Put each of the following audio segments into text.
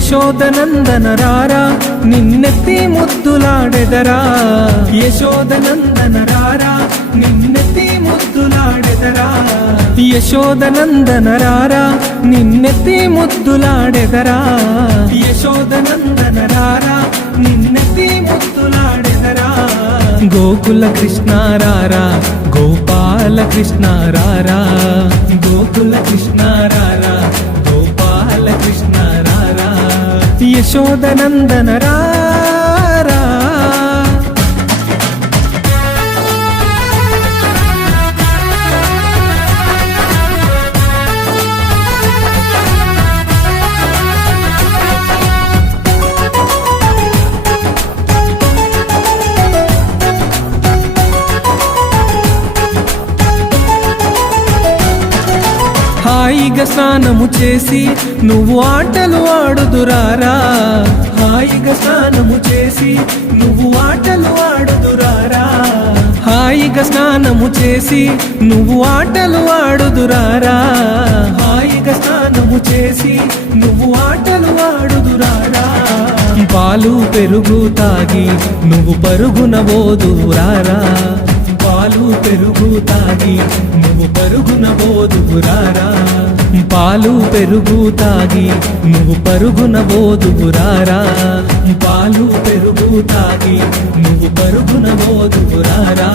యశోదనందన రారా నిన్నెత్తి ముద్దులాడెదరా. యశోదనందన రారా నిన్నెత్తి ముద్దులాడెదరా. యశోదనందన రారా నిన్నెత్తి ముద్దులాడెదరా. యశోదనందన రారా నిన్నెత్తి ముద్దులాడెదరా. గోకుల కృష్ణ రారా గోపాల కృష్ణ రారా గోకుల కృష్ణ యశోదనందన రా హాయిగా స్నానము చేసి నువ్వు ఆటలు ఆడుదురారా? హాయిగా స్నానము చేసి నువ్వు ఆటలు ఆడుదురారా? హాయిగా స్నానము చేసి నువ్వు ఆటలు ఆడుదురారా? హాయిగా స్నానము చేసి నువ్వు ఆటలు ఆడుదురారా? పాలు పెరుగు తాగి నువ్వు పరుగున ఓదురారా పాలు పెరుగు తాగి నువ్వు పరుగున బోదుగురారా పాలు పెరుగు తాగి నువ్వు పరుగున బోదుగురారా పాలు పెరుగు తాగి నువ్వు పరుగున బోదుగురారా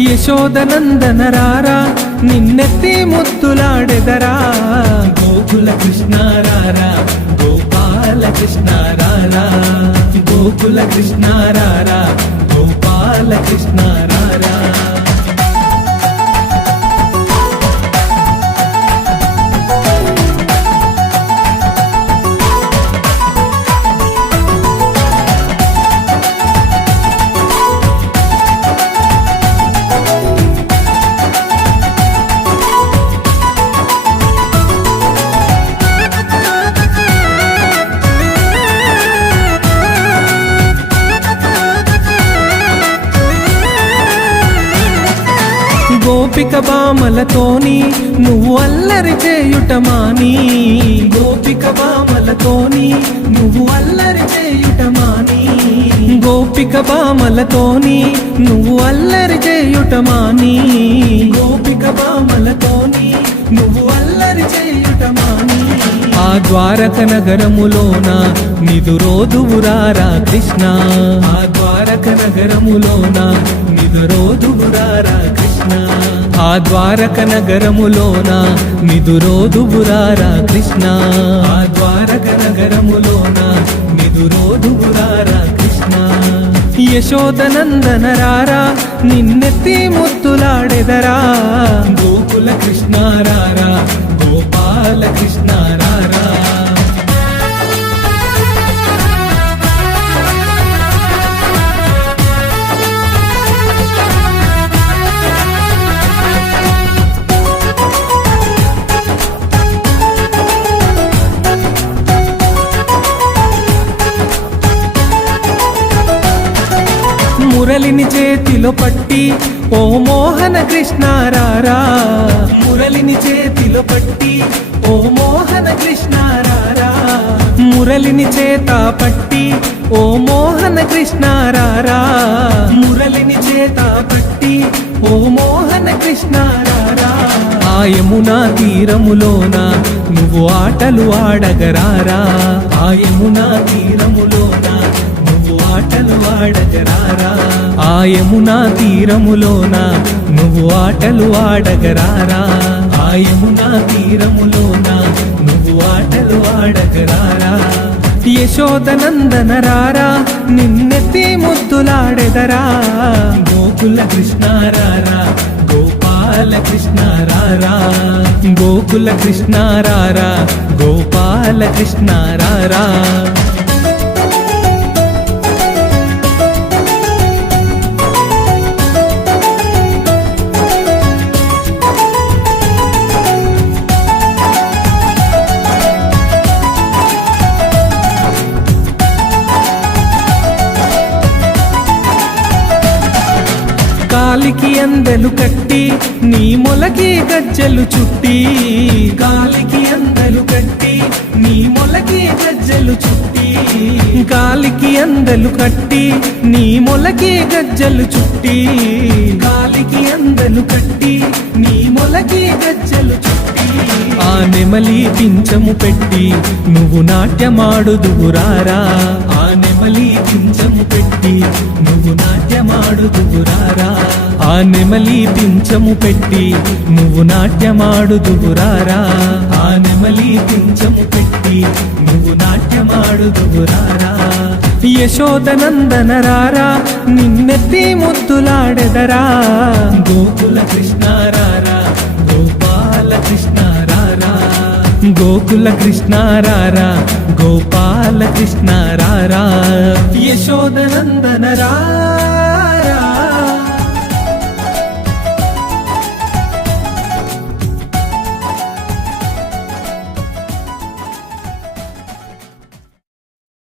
యశోదనందన రారా నిన్నెత్తి ముద్దులాడెదరా? గోకుల కృష్ణారారా గోపాల కృష్ణారారా గోకుల కృష్ణారారా గోపాల గోపిక బామలతోని నువ్వు అల్లరి చేయుటమాని గోపిక బామలతోని నువ్వు అల్లరి చేయుటమాని గోపిక బామలతోని నువ్వు అల్లరి చేయుటమాని గోపిక బామలతోని నువ్వు అల్లరి చేయుటమాని ఆ ద్వారక నగరములోన నిదురోదువురారా కృష్ణ. ఆ ద్వారక నగరములోన నిదురోదువురారా కృష్ణ? ఆ ద్వారక నగరములోన నిదురోదువురారా కృష్ణ? ఆ ద్వారక నగరములోన నిదురోదువురారా కృష్ణ? యశోదనందన రారా నిన్నెత్తి ముత్తులాడెదరా గోకుల కృష్ణారారా గోపాల కృష్ణారారా? మురళిని చేతిలో పట్టి ఓ మోహన కృష్ణారారా మురళిని చేతిలో పట్టి ఓ మోహన కృష్ణారారా మురళిని చేత పట్టి ఓ మోహన కృష్ణారారా మురళిని చేత పట్టి ఓ మోహన కృష్ణారారా ఆ యమునా తీరములోన నువ్వు ఆటలు ఆడగరారా. ఆ యమునా ఆ యమునా తీరములోన నువ్వు ఆటలు ఆడగరారా. ఆ యమునా తీరములోన నువ్వు ఆటలు ఆడగరారా. యశోదనందన రారా నిన్నెత్తి ముద్దులాడెదరా. గోకుల కృష్ణారారా గోపాల కృష్ణారారా. గోకుల కృష్ణారారా గోపాల కృష్ణారారా. కాలికి అందెలు కట్టి నీ మొలకి గజ్జలు చుట్టి. కాలికి అందెలు కట్టి నీ మొలకి గజ్జలు చుట్టి. గాలికి అందలు కట్టి నీ మొలకి గజ్జలు చుట్టి. గాలికి అందలు కట్టి నీ మొలకి గజ్జలు చుట్టి. ఆ నెమలి పింఛము పెట్టి నువ్వు నాట్యమాడుదువురారా ఆ నెమలి పింఛము పెట్టి నువ్వు నాట్యమాడుదువురారా ఆ నెమలి పింఛము పెట్టి నువ్వు నాట్యమాడుదువురారా ఆ నెమలి పింఛము పెట్టి నువ్వు నాట్యమాడుదువురారా యశోదనందన రారా నిన్నెత్తి ముద్దులాడెదరా. గో గోకుల కృష్ణారారా గోపాల కృష్ణారారా యశోదనందనరా